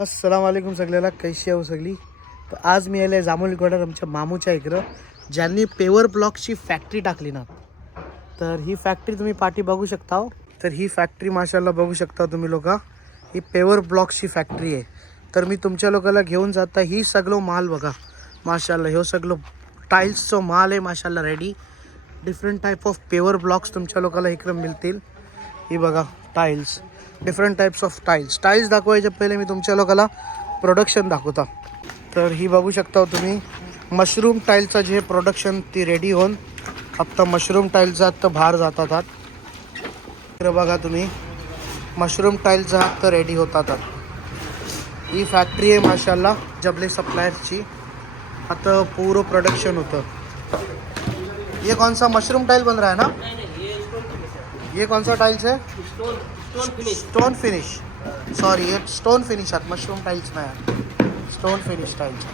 अस्सलाम वालेकुम सगळ्याला. कैशी आहो सगळी. तर आज मी आले जांभोलीगडात आमच्या मामूच्या इकडं, ज्यांनी पेवर ब्लॉक्सची फॅक्टरी टाकली ना. तर ही फॅक्टरी तुम्ही पाठी बघू शकता हो. तर ही फॅक्टरी माशाल्लाह बघू शकता तुम्ही लोक. ही पेवर ब्लॉक्सची फॅक्टरी आहे. तर मी तुमच्या लोकांना घेऊन जाता. ही सगळं माल बघा माशाल्लाह. हे सगळं टाईल्सचं माल आहे माशाल्लाह रेडी. डिफरंट टाईप ऑफ पेवर ब्लॉक्स तुमच्या लोकांना इकडं मिळतील. ही बघा tiles, different types of tiles दाखवायच्या पहिले मी तुमच्या लोकांना प्रोडक्शन दाखवता. तर ही बघू शकता तुम्ही मशरूम टाईलचं जे प्रोडक्शन ती रेडी होऊन आत्ता मशरूम टाईलचा आत्ता बाहेर जातात. तर बघा तुम्ही मशरूम टाईलचा आत्ता रेडी होतात. ही फॅक्टरी आहे माशाल्लाह जबले सप्लायर्सची. आता पूर्ण प्रोडक्शन होतं. ये कौन सा मशरूम टाइल बन रहा है ना? ये कौन सा टाइल्स है? Stone finish. सॉरी, ये स्टोन फिनिश आहात, मशरूम टाईल्स नाही. स्टोन फिनिश टाईल्स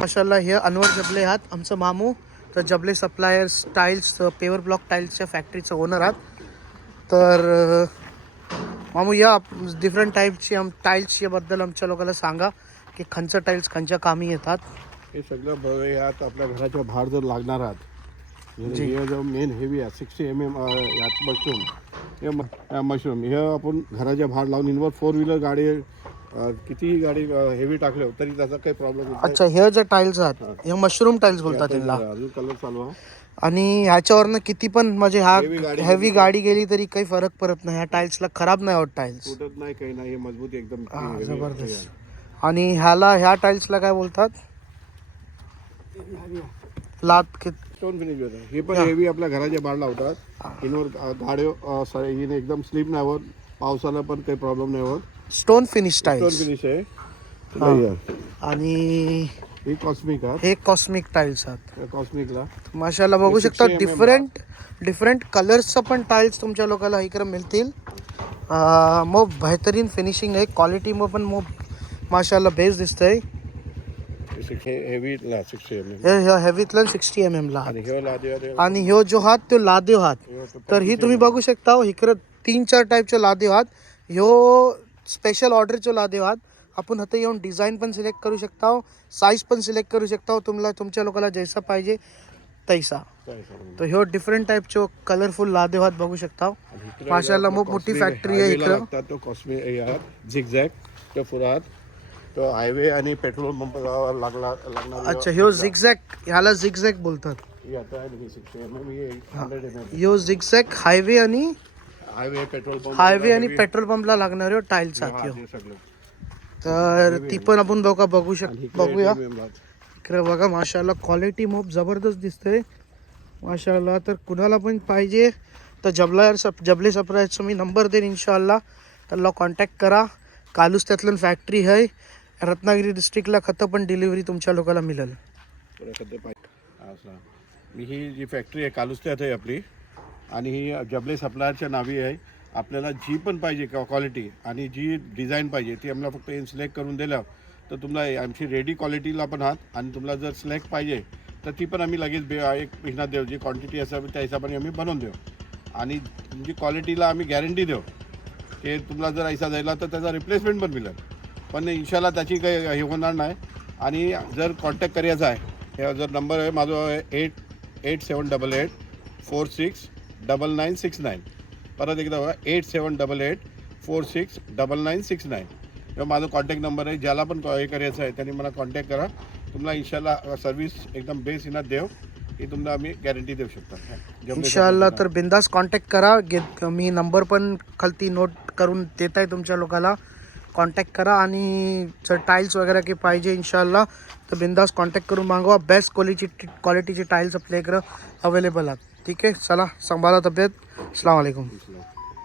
माशाल्लाह. हे अनवर जबले आहात आमचं मामू. तर Jabale suppliers tiles paver block टाईल्सच्या फॅक्टरीचं ओनर आहात. तर मामू या डिफरंट टाईपची टाईल्सच्या बद्दल आमच्या लोकांना सांगा की खंच टाईल्स खंच्या कामी येतात. हे सगळं बघा यात आपल्या घराच्या बाहेर जर लागणार आहात. हे जो मेन हेवी आहे 60 mm यात मशरूम. हे मशरूम हे आपण घराच्या बाहेर लावून इनवर 4 व्हीलर गाडी कितीही गाडी हेवी टाकले तरी त्याचा काही प्रॉब्लेम नाही. अच्छा, हे जे टाईल्स आहेत हे मशरूम टाईल्स बोलतात त्यांना. अजून कलर चालू आहे आणि ह्याच्यावरनं किती पण म्हणजे हा हेवी गाडी गेली तरी काही फरक पडत नाही. ह्या टाईल्सला खराब नाही होत. टाईल्स तुटत नाही, काही नाही, हे मजबूत एकदम जबरदस्त. आणि ह्या टाईल्सला काय बोलतात? लाद स्टोन फिनिश होतं. हे पण हेवी आपल्या घराच्या बाहेर लावतात. इनवर गाडी एकदम स्लिप नाही होत, पावसाला पण काही प्रॉब्लेम नाही होत. Stone finish stone tiles. Finish आहे. आणि हे कॉस्मिक आहे. हे कॉस्मिक टाईल्स आहेत कॉस्मिकला माशाल्लाह बघू शकता. डिफरंट कलर्सचं पण टाईल्स तुमच्या लोकांना इकडे मिळतील. मग बेहतरीन फिनिशिंग आहे. क्वालिटी मग पण मग माशाल्लाह बेस्ट दिसतंय. हेवीला 60 mm हेवीतला 60 mm ला. आणि ह्यो लादे आणि ह्यो जो हात तो लादेव हात. तर ही तुम्ही बघू शकता इकडे 3-4 टाईपचे लादेव हात. ह्यो स्पेशल ऑर्डरचे लादेव हात. आपण आता येऊन डिझाईन पण सिलेक्ट करू शकता, साईज पण सिलेक्ट करू शकता. तुम्हाला तुमच्या लोकांना जैसा पाहिजे तैसा. तर ह्यो डिफरंट टाईपचे कलरफुल लादेव हात बघू शकता माशाल्लाह. मग मोठी फॅक्टरी आहे इकडं. तो कॉस्मिक झिगझॅग तो फुरात तो हायवे आणि पेट्रोल पंप लागणार. अच्छा, ह्यो झिगझॅग, ह्याला झिगझॅग बोलतात. ह्यो झिगझॅग हायवे आणि पेट्रोल पंपला लागणार टाईल्स आहेत. तर ती पण आपण बघूया. इकडे बघा माशाल्लाह क्वालिटी मोप जबरदस्त दिसतंय माशाल्लाह. तर कुणाला पण पाहिजे तर जबले सप्लायरचा मी नंबर देईन इंशाल्लाह. त्याला कॉन्टॅक्ट करा. कालुस्त्यातलं फॅक्टरी आहे. रत्नागिरी डिस्ट्रिक्टला खतं पण डिलिव्हरी तुमच्या लोकांना मिळेल. ही जी फॅक्टरी आहे कालुस्त्यात आहे आपली. आणि ही जबले सप्लायरच्या नावी आहे. आपल्याला जी पण पाहिजे क्वालिटी आणि जी डिझाईन पाहिजे ती आम्हाला फक्त सिलेक्ट करून दिलं तर तुम्हाला आमची रेडी क्वालिटीला पण आहात. आणि तुम्हाला जर सिलेक्ट पाहिजे तर ती पण आम्ही लगेच एक महिन्यात देऊ. जी क्वांटिटी असेल त्या हिशोबाने आम्ही बनवून देऊ. आणि तुमची क्वालिटीला आम्ही गॅरंटी देऊ की तुम्हाला जर ऐसा जायला तर त्याचा रिप्लेसमेंट पण मिळेल. पण इंशाल्लाह त्याची काही हे होणार नाही. आणि जर कॉन्टॅक्ट करायचा आहे, हे जर नंबर आहे माझा 8788469969. परत एकदा बघा 8788469969. किंवा माझा कॉन्टॅक्ट नंबर आहे. ज्याला पण हे करायचं आहे त्यांनी मला कॉन्टॅक्ट करा. तुम्हाला इंशाल्लाह सर्व्हिस एकदम बेस्ट इनात देऊ की तुम्हाला आम्ही गॅरंटी देऊ शकतो इंशाल्लाह. तर बिंदास कॉन्टॅक्ट करा. मी नंबर पण खालती नोट करून देत आहे तुमच्या लोकांना. कॉन्टॅक्ट करा. आणि जर टाईल्स वगैरे काही पाहिजे इंशाल्लाह तर बिंदास कॉन्टॅक्ट करून मागवा. बेस्ट क्वालिटीची टाईल्स आपल्या इकडं अवेलेबल आहेत. ठीक आहे, चला सांभाळा तब्येत. अस्सलाम वालेकुम.